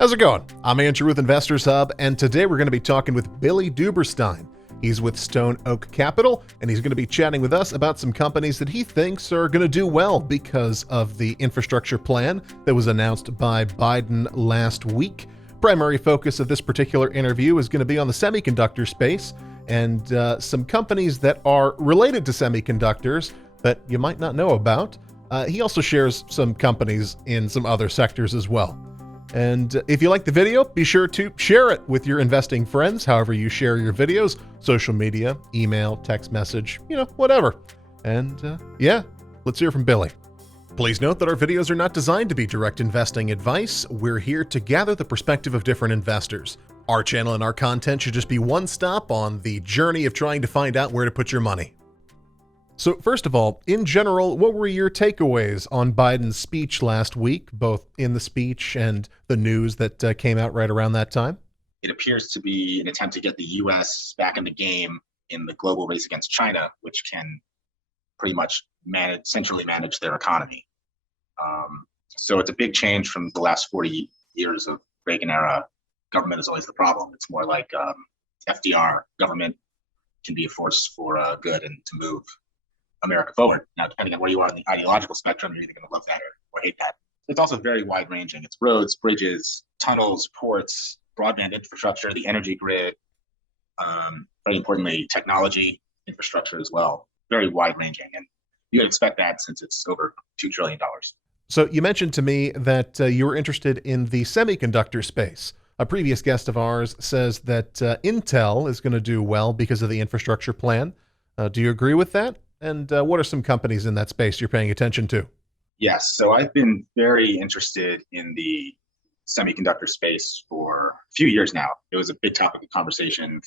How's it going? I'm Andrew with Investors Hub, and today we're going to be talking with Billy Duberstein. He's with Stone Oak Capital, and he's going to be chatting with us about some companies that he thinks are going to do well because of the infrastructure plan that was announced by Biden last week. Primary focus of this particular interview is going to be on the semiconductor space and some companies that are related to semiconductors that you might not know about. He also shares some companies in some other sectors as well. And if you like the video, be sure to share it with your investing friends, however you share your videos, social media, email, text message, whatever. And yeah, let's hear from Billy. Please note that our videos are not designed to be direct investing advice. We're here to gather the perspective of different investors. Our channel and our content should just be one stop on the journey of trying to find out where to put your money. So first of all, in general, what were your takeaways on Biden's speech last week, both in the speech and the news that came out right around that time? It appears to be an attempt to get the U.S. back in the game in the global race against China, which can pretty much centrally manage their economy. So it's a big change from the last 40 years of Reagan-era government is always the problem. It's more like FDR, government can be a force for good and to move America forward. Now, depending on where you are on the ideological spectrum, you're either going to love that or hate that. It's also very wide-ranging. It's roads, bridges, tunnels, ports, broadband infrastructure, the energy grid, very importantly, technology infrastructure as well. Very wide-ranging, and you would expect that since it's over $2 trillion. So you mentioned to me that you were interested in the semiconductor space. A previous guest of ours says that Intel is going to do well because of the infrastructure plan. Do you agree with that? And what are some companies in that space you're paying attention to? Yes. So I've been very interested in the semiconductor space for a few years now. It was a big topic of conversation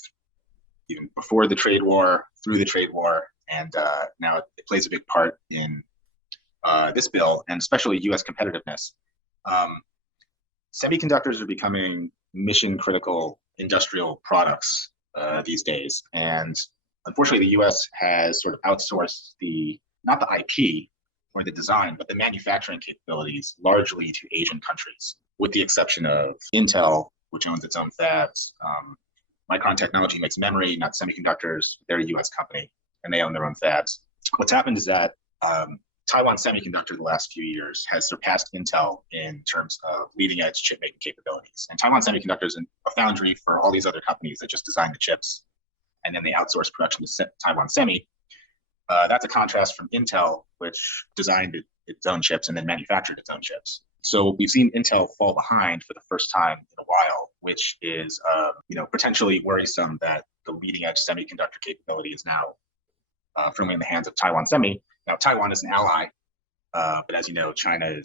even before the trade war, through the trade war, and now it plays a big part in this bill, and especially U.S. competitiveness. Semiconductors are becoming mission-critical industrial products these days, and unfortunately, the U.S. has sort of outsourced not the IP or the design, but the manufacturing capabilities largely to Asian countries, with the exception of Intel, which owns its own fabs. Micron Technology makes memory, not semiconductors. They're a U.S. company, and they own their own fabs. What's happened is that Taiwan Semiconductor the last few years has surpassed Intel in terms of leading-edge chip-making capabilities. And Taiwan Semiconductor is a foundry for all these other companies that just design the chips, and then they outsource production to Taiwan Semi. That's a contrast from Intel, which designed its own chips and then manufactured its own chips. So we've seen Intel fall behind for the first time in a while, which is potentially worrisome that the leading edge semiconductor capability is now firmly in the hands of Taiwan Semi. Now, Taiwan is an ally, but as you know, China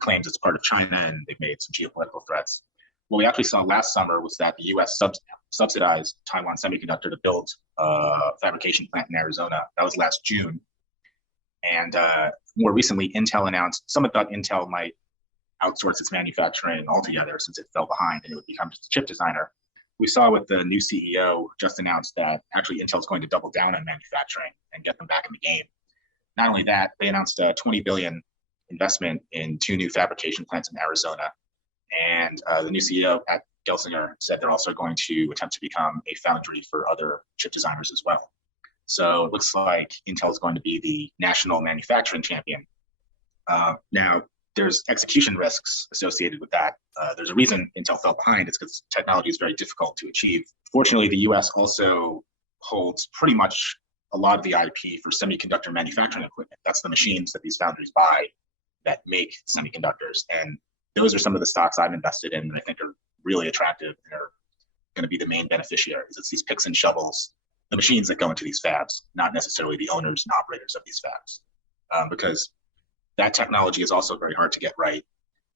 claims it's part of China, and they've made some geopolitical threats. What we actually saw last summer was that the U.S. subsidized Taiwan Semiconductor to build a fabrication plant in Arizona. That was last June. And more recently, Intel announced, someone thought Intel might outsource its manufacturing altogether since it fell behind and it would become just a chip designer. We saw with the new CEO just announced that actually Intel is going to double down on manufacturing and get them back in the game. Not only that, they announced a $20 billion investment in 2 new fabrication plants in Arizona. And the new CEO, Pat Gelsinger, said they're also going to attempt to become a foundry for other chip designers as well. So it looks like Intel is going to be the national manufacturing champion. Now, there's execution risks associated with that. There's a reason Intel fell behind. It's because technology is very difficult to achieve. Fortunately, the U.S. also holds pretty much a lot of the IP for semiconductor manufacturing equipment. That's the machines that these foundries buy that make semiconductors. And those are some of the stocks I've invested in that I think are really attractive and are going to be the main beneficiaries. It's these picks and shovels, the machines that go into these fabs, not necessarily the owners and operators of these fabs, because that technology is also very hard to get right,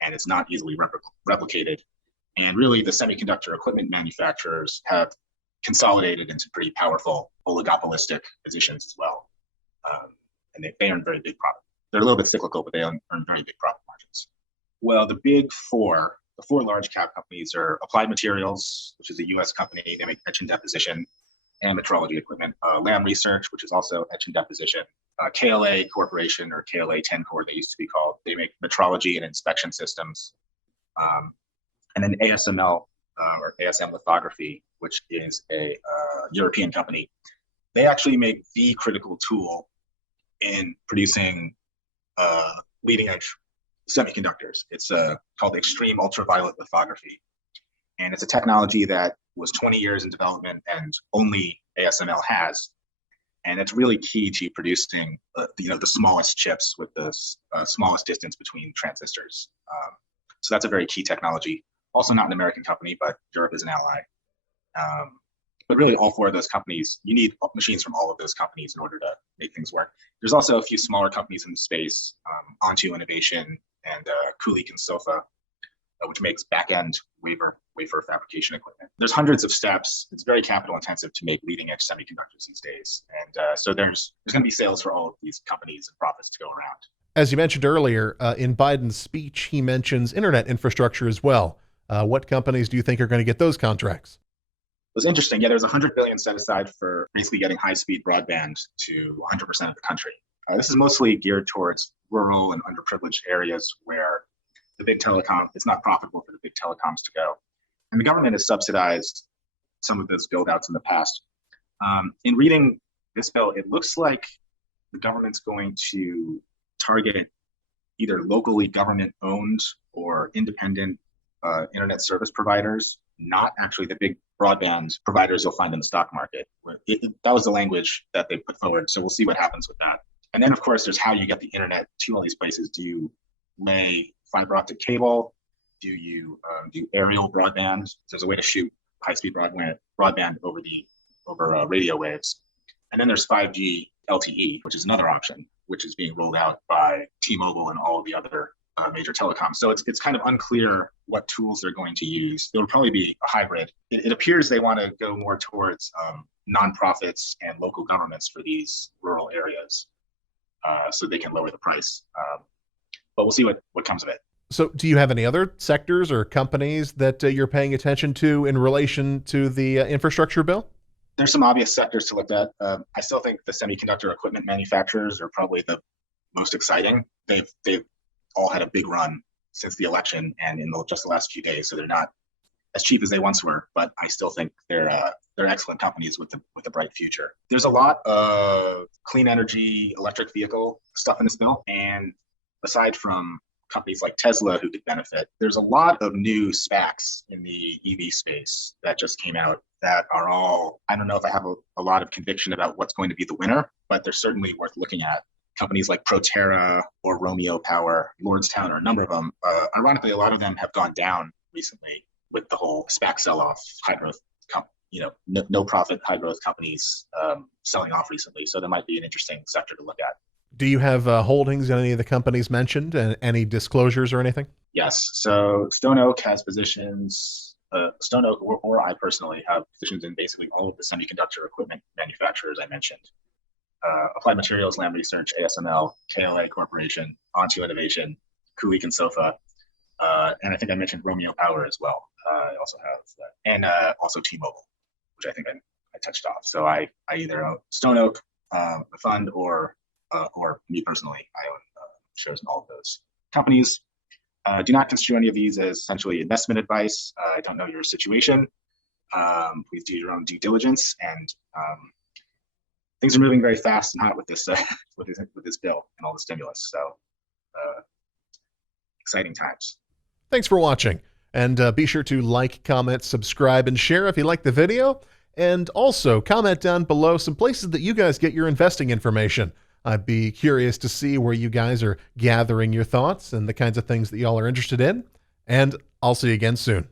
and it's not easily replicated. And really, the semiconductor equipment manufacturers have consolidated into pretty powerful oligopolistic positions as well, and they earn very big profit. They're a little bit cyclical, but they earn very big profit margins. Well, the big four, the 4 large cap companies are Applied Materials, which is a U.S. company. They make etch and deposition and metrology equipment. Lam Research, which is also etch and deposition. KLA Corporation, or KLA 10 Core, they used to be called. They make metrology and inspection systems. And then ASML, or ASM Lithography, which is a European company, they actually make the critical tool in producing leading edge semiconductors. It's called extreme ultraviolet lithography. And it's a technology that was 20 years in development and only ASML has. And it's really key to producing the smallest chips with the smallest distance between transistors. So that's a very key technology. Also not an American company, but Europe is an ally. But really all four of those companies, you need machines from all of those companies in order to make things work. There's also a few smaller companies in the space, Onto Innovation and Kulik and Sofa, which makes back-end wafer fabrication equipment. There's hundreds of steps. It's very capital intensive to make leading edge semiconductors these days. And so there's going to be sales for all of these companies and profits to go around. As you mentioned earlier, in Biden's speech, he mentions internet infrastructure as well. What companies do you think are going to get those contracts? It was interesting. Yeah, there's $100 billion set aside for basically getting high-speed broadband to 100% of the country. This is mostly geared towards rural and underprivileged areas where the big telecom, it's not profitable for the big telecoms to go. And the government has subsidized some of those build-outs in the past. In reading this bill, it looks like the government's going to target either locally government-owned or independent internet service providers, not actually the big broadband providers you'll find in the stock market. That was the language that they put forward, so we'll see what happens with that. And then, of course, there's how you get the internet to all these places. Do you lay fiber optic cable? Do you do aerial broadband? So there's a way to shoot high-speed broadband over radio waves. And then there's 5G LTE, which is another option, which is being rolled out by T-Mobile and all of the other major telecoms. So it's kind of unclear what tools they're going to use. It'll probably be a hybrid. It appears they want to go more towards nonprofits and local governments for these rural areas, so they can lower the price. But we'll see what comes of it. So do you have any other sectors or companies that you're paying attention to in relation to the infrastructure bill? There's some obvious sectors to look at. I still think the semiconductor equipment manufacturers are probably the most exciting. They've all had a big run since the election and in just the last few days, so they're not as cheap as they once were. But I still think they're excellent companies with a bright future. There's a lot of clean energy, electric vehicle stuff in this bill, and aside from companies like Tesla who could benefit, there's a lot of new SPACs in the EV space that just came out that are all, I don't know if I have a lot of conviction about what's going to be the winner, but they're certainly worth looking at. Companies like Proterra or Romeo Power, Lordstown, or a number of them. Ironically, a lot of them have gone down recently with the whole SPAC sell-off, high growth, no profit, high growth companies selling off recently. So there might be an interesting sector to look at. Do you have holdings in any of the companies mentioned and any disclosures or anything? Yes. So Stone Oak has positions, Stone Oak or I personally have positions in basically all of the semiconductor equipment manufacturers I mentioned. Applied Materials, Lam Research, ASML, KLA Corporation, Onto Innovation, Kulik and Sofa, and I think I mentioned Romeo Power as well. I also have that, and also T-Mobile, which I think I touched off. So I either own Stone Oak, the fund, or me personally, I own shares in all of those companies. Do not construe any of these as essentially investment advice. I don't know your situation. Please do your own due diligence, and things are moving very fast and hot with this with this bill and all the stimulus. So exciting times. Thanks for watching, and be sure to like, comment, subscribe, and share if you like the video. And also comment down below some places that you guys get your investing information. I'd be curious to see where you guys are gathering your thoughts and the kinds of things that y'all are interested in. And I'll see you again soon.